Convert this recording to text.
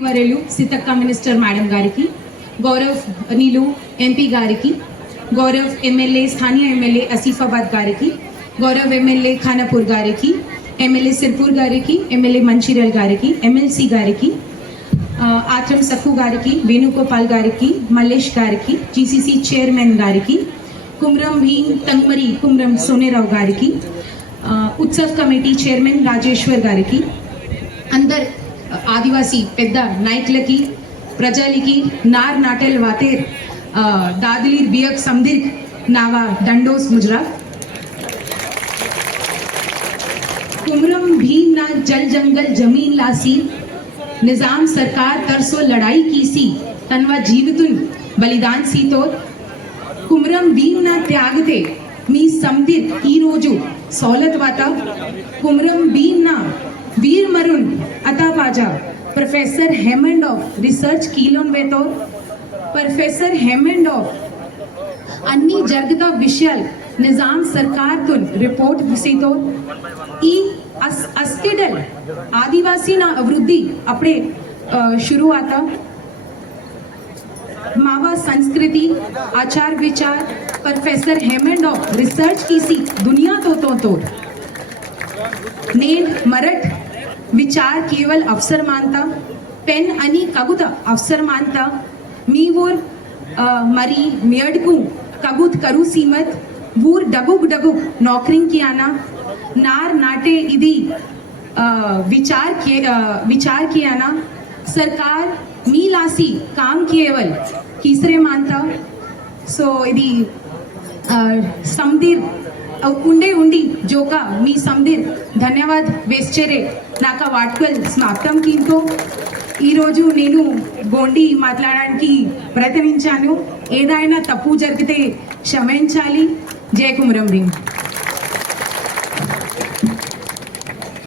వరేలు Seethakka minister madam గారికి, గౌరవ్ నీలు MP గారికి, Gaurav MLA స్థానియ MLA Asifabad గారికి, గౌరవ్ ఎమ్మెల్యే ఖానాపూర్ గారికి, ఎమ్మెల్యే సిర్పూర్ గారికి, ఎమ్మెల్యే మంచిర్యాల గారికి, ఎమ్మెల్సీ గారికి, ఆత్రం సక్కు గారికి, వేణుగోపాల్ గారికి, మల్లేష్ గారికి, జీసీసీ చైర్మన్ గారికి, కుమ్రం భీమ్ తంగమరి కుమ్రం సోనేరావు గారికి, ఉత్సవ్ కమిటీ చైర్మన్ రాజేశ్వర్ గారికి, అందరు ఆదివాసీ పెద్ద నాయకులకి, ప్రజలకి, నార్ నాటెల్ వాతేర్ दादलीर बियक समदिर नावा दंडोस मुजरा कुमरम भीम ना जल जंगल जमीन लासी निजाम सरकार तरसो लड़ाई कीसी तनवा जीवितुन बलिदान सीतो कुमरम भीम ना त्यागते मी समदिर ई रोजु सौलत वाता कुमरम भीम ना वीर मरुन अता पाजा प्रोफेसर हेमंड ऑफ रिसर्च कीलोन वेतो प्रोफेसर हेमंड ऑफ अन्नी जरगता विषयाल निजाम सरकार तुन रिपोर्ट विसेतो ई अस्केडल आदिवासी ना अभिवृद्धि अपने शुरुआता मावा संस्कृति आचार विचार प्रोफेसर हेमंड ऑफ रिसर्च की सी दुनिया तो नेड मरठ विचार केवल अवसर मानता पेन अनि कगुता अवसर मानता मी वोर मरी मेडकू कगुत करू सीमत वूर डगुग डगुग नौकरिंग कियाना नार नाटे इदी विचार कियाना सरकार मी लासी काम केवल कीसरे मानता सो इदी समदिर उंडे उंडी जोका मी समदिर धन्यवाद वेस्चेरे नाका वाटकल समाप्तम कींतो ఈ రోజు నేను గోండి మాట్లాడడానికి ప్రయత్నించాను. ఏదైనా తప్పు జరిగితే క్షమించాలి. జై కుమరం భీమ్.